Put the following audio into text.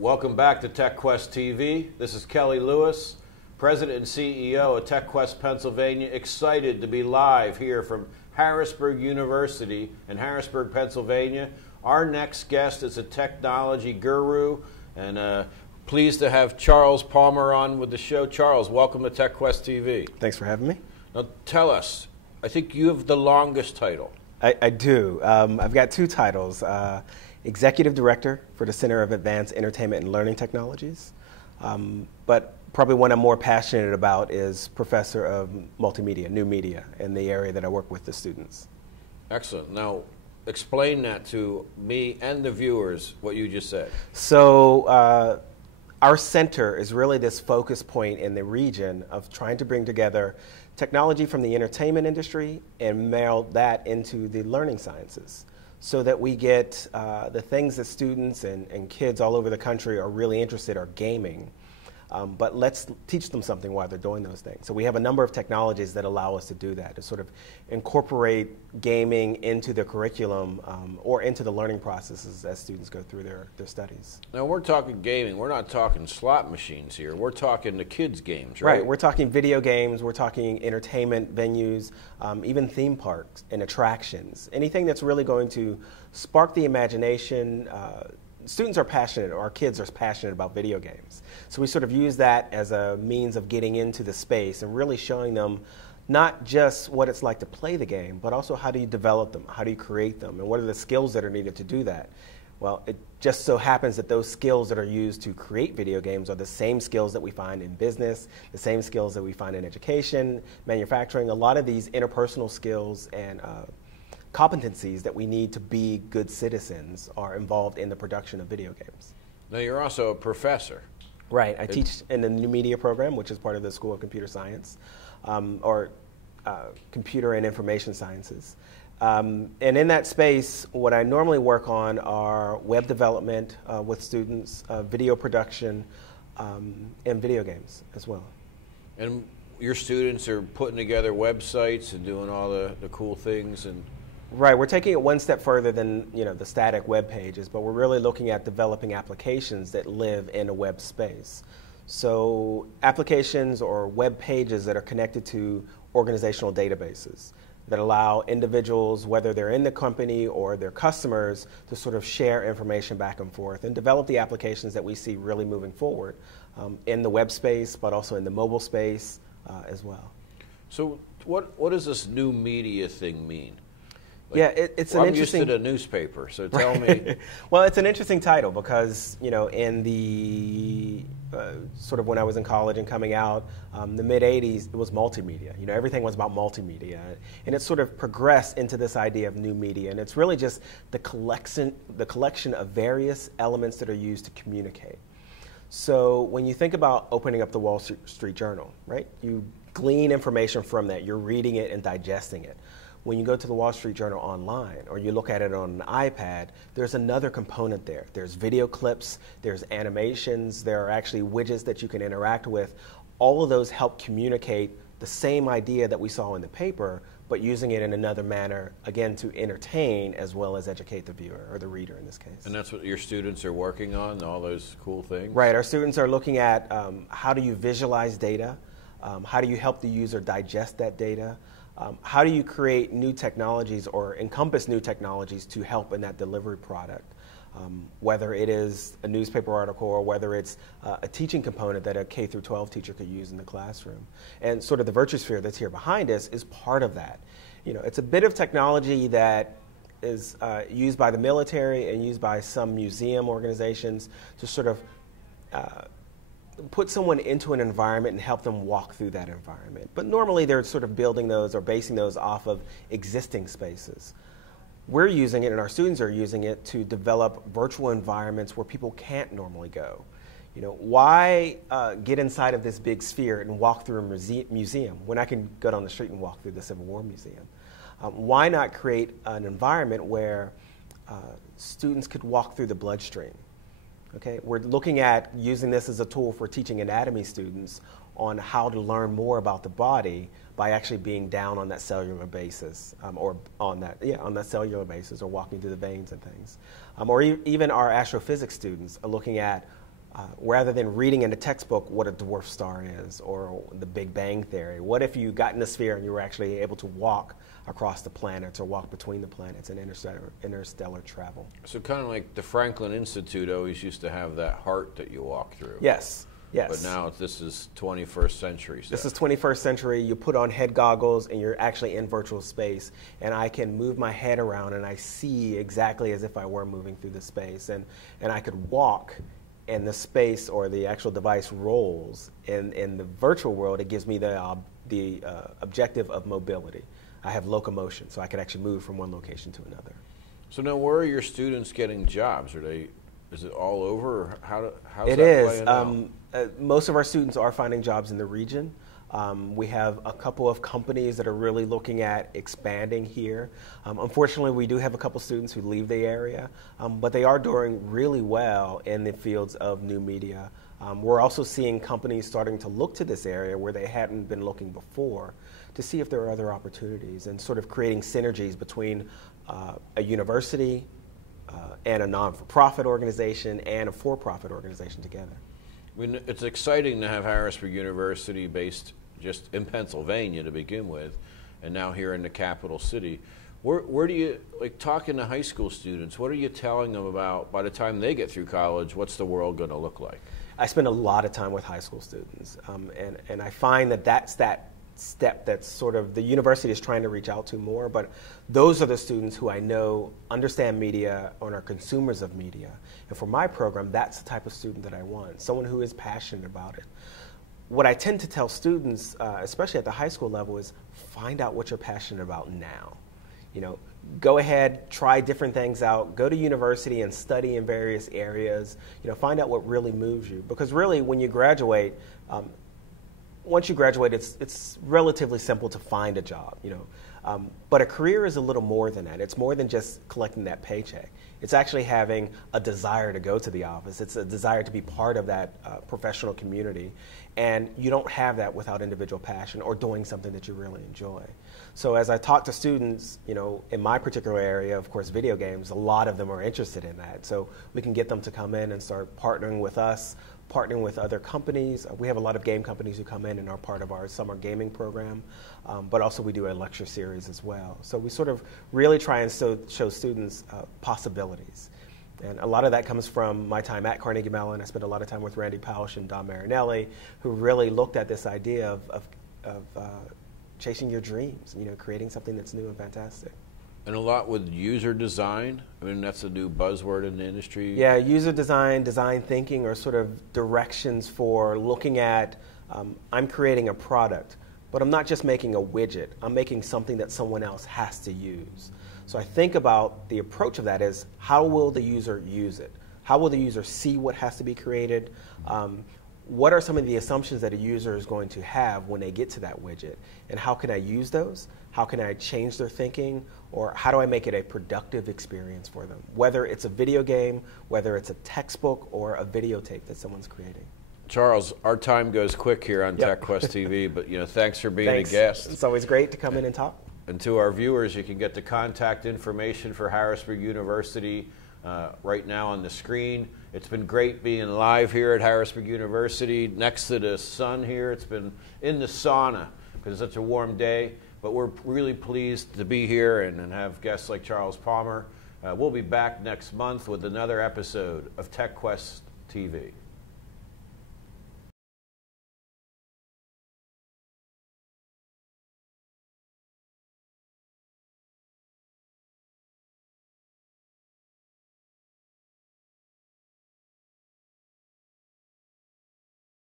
Welcome back to TechQuest TV. This is Kelly Lewis, President and CEO of TechQuest Pennsylvania, excited to be live here from Harrisburg University in Harrisburg, Pennsylvania. Our next guest is a technology guru, and pleased to have Charles Palmer on with the show. Charles, welcome to TechQuest TV. Thanks for having me. Now tell us, I think you have the longest title. I do. I've got two titles. Executive Director for the Center of Advanced Entertainment and Learning Technologies. But probably one I'm more passionate about is Professor of Multimedia, New Media, in the area that I work with the students. Excellent. Now, explain that to me and the viewers, what you just said. So our center is really this focus point in the region of trying to bring together technology from the entertainment industry and meld that into the learning sciences, so that we get the things that students and kids all over the country are really interested are gaming. But let's teach them something while they're doing those things. So we have a number of technologies that allow us to do that, to sort of incorporate gaming into the curriculum or into the learning processes as students go through their studies. Now, we're talking gaming. We're not talking slot machines here. We're talking the kids' games, right? Right. We're talking video games. We're talking entertainment venues, even theme parks and attractions. Anything that's really going to spark the imagination. Students are passionate, or our kids are passionate about video games. So we sort of use that as a means of getting into the space and really showing them not just what it's like to play the game, but also how do you develop them, how do you create them, and what are the skills that are needed to do that. Well, it just so happens that those skills that are used to create video games are the same skills that we find in business, the same skills that we find in education, manufacturing. A lot of these interpersonal skills and competencies that we need to be good citizens are involved in the production of video games. Now, you're also a professor. Right. I teach in the New Media program, which is part of the School of Computer Science, or Computer and Information Sciences. And in that space, what I normally work on are web development with students, video production, and video games as well. And your students are putting together websites and doing all the cool things and... Right, we're taking it one step further than the static web pages, but we're really looking at developing applications that live in a web space. So applications or web pages that are connected to organizational databases that allow individuals, whether they're in the company or their customers, to sort of share information back and forth and develop the applications that we see really moving forward in the web space, but also in the mobile space as well. So what does this new media thing mean? Yeah, it's an interesting... I'm used to the newspaper, so tell me. Well, it's an interesting title because, in the sort of when I was in college and coming out, the mid-'80s, it was multimedia. Everything was about multimedia. And it sort of progressed into this idea of new media. And it's really just the collection of various elements that are used to communicate. So when you think about opening up the Wall Street Journal, right, you glean information from that. You're reading it and digesting it. When you go to the Wall Street Journal online or you look at it on an iPad, there's another component there. There's video clips, there's animations, there are actually widgets that you can interact with. All of those help communicate the same idea that we saw in the paper, but using it in another manner, again, to entertain as well as educate the viewer or the reader in this case. And that's what your students are working on, all those cool things? Right. Our students are looking at how do you visualize data, how do you help the user digest that data, how do you create new technologies or encompass new technologies to help in that delivery product, whether it is a newspaper article or whether it's a teaching component that a K through 12 teacher could use in the classroom. And sort of the Virtusphere that's here behind us is part of that. It's a bit of technology that is used by the military and used by some museum organizations to sort of put someone into an environment and help them walk through that environment. But normally they're sort of building those or basing those off of existing spaces. We're using it, and our students are using it, to develop virtual environments where people can't normally go. Why get inside of this big sphere and walk through a museum when I can go down the street and walk through the Civil War Museum? Why not create an environment where students could walk through the bloodstream? Okay, we're looking at using this as a tool for teaching anatomy students on how to learn more about the body by actually being down on that cellular basis, or on that cellular basis, or walking through the veins and things. Or even our astrophysics students are looking at Rather than reading in a textbook what a dwarf star is or the Big Bang Theory, what if you got in a sphere and you were actually able to walk across the planets or walk between the planets in interstellar travel? So kind of like the Franklin Institute always used to have that heart that you walk through. Yes. Yes. But now this is 21st century stuff. This is 21st century. You put on head goggles and you're actually in virtual space, and I can move my head around and I see exactly as if I were moving through the space, and I could walk, and the space or the actual device rolls. In the virtual world, it gives me the objective of mobility. I have locomotion, so I can actually move from one location to another. So now, where are your students getting jobs? Is it all over, or how's it that is. playing out? Most of our students are finding jobs in the region. We have a couple of companies that are really looking at expanding here. Unfortunately, we do have a couple students who leave the area, but they are doing really well in the fields of new media. We're also seeing companies starting to look to this area where they hadn't been looking before to see if there are other opportunities, and sort of creating synergies between a university and a non-for-profit organization and a for-profit organization together. It's exciting to have Harrisburg University based just in Pennsylvania to begin with, and now here in the capital city. Where do you, like talking to high school students, what are you telling them about by the time they get through college, what's the world going to look like? I spend a lot of time with high school students, and I find that's that step that's sort of the university is trying to reach out to more, but those are the students who I know understand media and are consumers of media. And for my program, that's the type of student that I want, someone who is passionate about it. What I tend to tell students, especially at the high school level, is find out what you're passionate about now. You know, go ahead, try different things out, go to university and study in various areas, you know, find out what really moves you. Because really, when you graduate, once you graduate, it's relatively simple to find a job, you know. But a career is a little more than that. It's more than just collecting that paycheck. It's actually having a desire to go to the office. It's a desire to be part of that professional community. And you don't have that without individual passion or doing something that you really enjoy. So as I talk to students, you know, in my particular area, of course, video games, a lot of them are interested in that. So we can get them to come in and start partnering with us, partnering with other companies. We have a lot of game companies who come in and are part of our summer gaming program, but also we do a lecture series as well. So we sort of really try and show students possibilities. And a lot of that comes from my time at Carnegie Mellon. I spent a lot of time with Randy Pausch and Don Marinelli, who really looked at this idea of chasing your dreams, you know, creating something that's new and fantastic. And a lot with user design. I mean, that's a new buzzword in the industry. Yeah, user design, design thinking are sort of directions for looking at, I'm creating a product, but I'm not just making a widget. I'm making something that someone else has to use. So I think about the approach of that is, how will the user use it? How will the user see what has to be created? What are some of the assumptions that a user is going to have when they get to that widget? And how can I use those? How can I change their thinking? Or how do I make it a productive experience for them? Whether it's a video game, whether it's a textbook, or a videotape that someone's creating. Charles, our time goes quick here on TechQuest TV, but you know, thanks for being a guest. It's always great to come in and talk. And to our viewers, you can get the contact information for Harrisburg University right now on the screen. It's been great being live here at Harrisburg University next to the sun here. It's been in the sauna because it's such a warm day, but we're really pleased to be here and have guests like Charles Palmer. We'll be back next month with another episode of TechQuest TV.